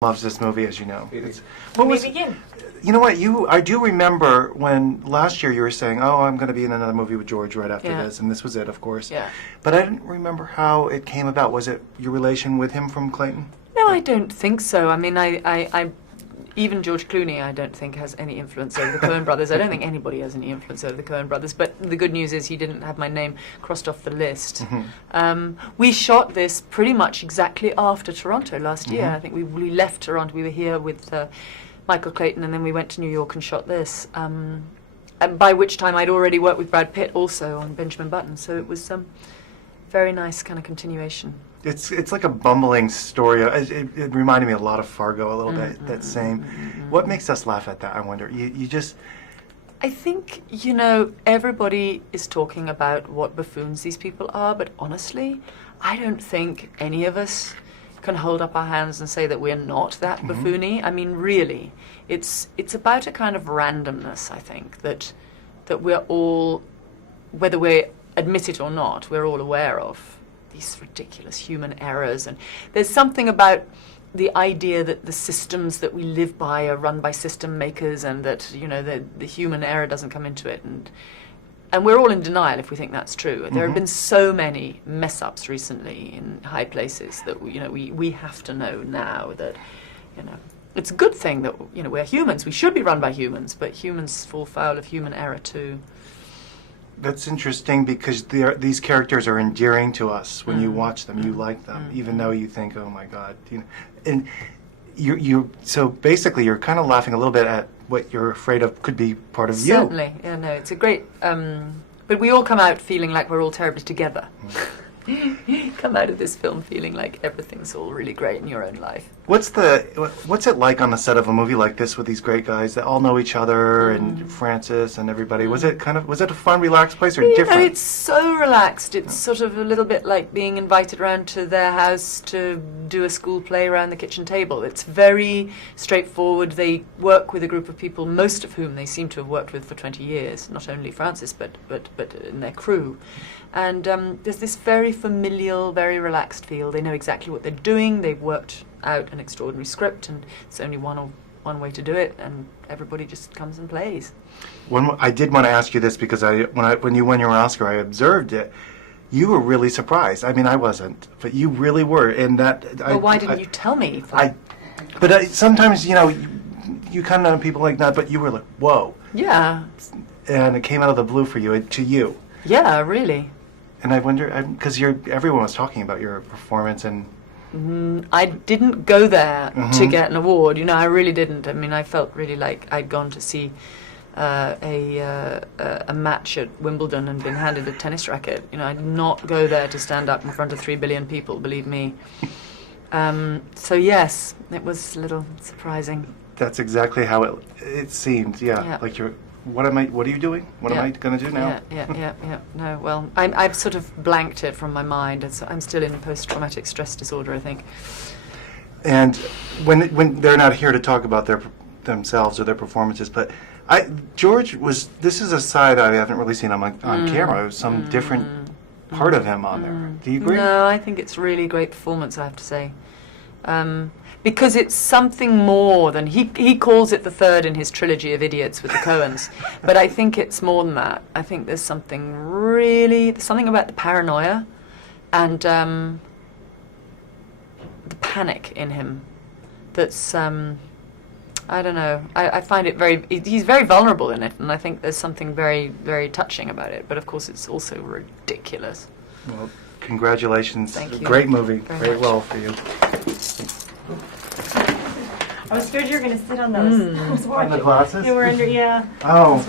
loves this movie, as you know. Begin. You know what? I do remember when last year you were saying, "Oh, I'm going to be in another movie with George right after this," and this was it, of course. Yeah. But I didn't remember how it came about. Was it your relation with him from Clayton? No, I don't think so. I mean, I even George Clooney, I don't think has any influence over the Coen Brothers. I don't think anybody has any influence over the Coen Brothers. But the good news is he didn't have my name crossed off the list. We shot this pretty much exactly after Toronto last year. I think we left Toronto. We were here with Michael Clayton, and then we went to New York and shot this. And by which time I'd already worked with Brad Pitt also on Benjamin Button. So it was very nice kind of continuation. It's like a bumbling story. It reminded me a lot of Fargo a little bit. That same. What makes us laugh at that? I wonder. You just. I think everybody is talking about what buffoons these people are, but honestly, I don't think any of us can hold up our hands and say that we're not that buffoony. I mean, really, it's about a kind of randomness. I think that we're all, whether we admit it or not, we're all aware of these ridiculous human errors, and there's something about the idea that the systems that we live by are run by system makers, and that the human error doesn't come into it, and we're all in denial if we think that's true. There have been so many mess ups recently in high places that we have to know now that it's a good thing that we're humans. We should be run by humans, but humans fall foul of human error too. That's interesting because these characters are endearing to us when you watch them. You like them, even though you think, "Oh my God!" And you. So basically, you're kind of laughing a little bit at what you're afraid of could be part of you. Certainly, yeah. No, it's a great. But we all come out feeling like we're all terribly together. Come out of this film feeling like everything's all really great in your own life. What's it like on the set of a movie like this with these great guys that all know each other and Francis and everybody? Was it a fun, relaxed place or different? It's so relaxed. It's sort of a little bit like being invited around to their house to do a school play around the kitchen table. It's very straightforward. They work with a group of people, most of whom they seem to have worked with for 20 years. Not only Francis, but in their crew. And there's this very familial, very relaxed feel. They know exactly what they're doing. They've worked out an extraordinary script, and it's only one way to do it, and everybody just comes and plays. I did want to ask you this because when you won your Oscar, I observed it. You were really surprised. I mean, I wasn't, but you really were. And Well, why didn't you tell me? Sometimes you kind of know people like that, but you were like, whoa. Yeah. And it came out of the blue for you, to you. Yeah, really. And I wonder, because everyone was talking about your performance, and I didn't go there to get an award. I really didn't. I mean, I felt really like I'd gone to see a match at Wimbledon and been handed a tennis racket. I did not go there to stand up in front of 3 billion people, believe me. So yes, it was a little surprising. That's exactly how it seemed. Yeah. Like what are you doing? What am I going to do now? Yeah. No, well, I've sort of blanked it from my mind. I'm still in post-traumatic stress disorder, I think. And when they're not here to talk about themselves or their performances, but George was. This is a side I haven't really seen on camera. It was some different part of him on there. Do you agree? No, I think it's really great performance, I have to say. Because it's something more than he calls it the third in his trilogy of idiots with the Coens, but I think it's more than that. I think there's something about the paranoia and the panic in him that's I don't know. I find it he's very vulnerable in it, and I think there's something very, very touching about it, but of course it's also ridiculous. Well, congratulations. Thank you. Great movie. Very much. Well for you. I was scared you were going to sit on those. I was On the glasses? They were under, yeah. Oh.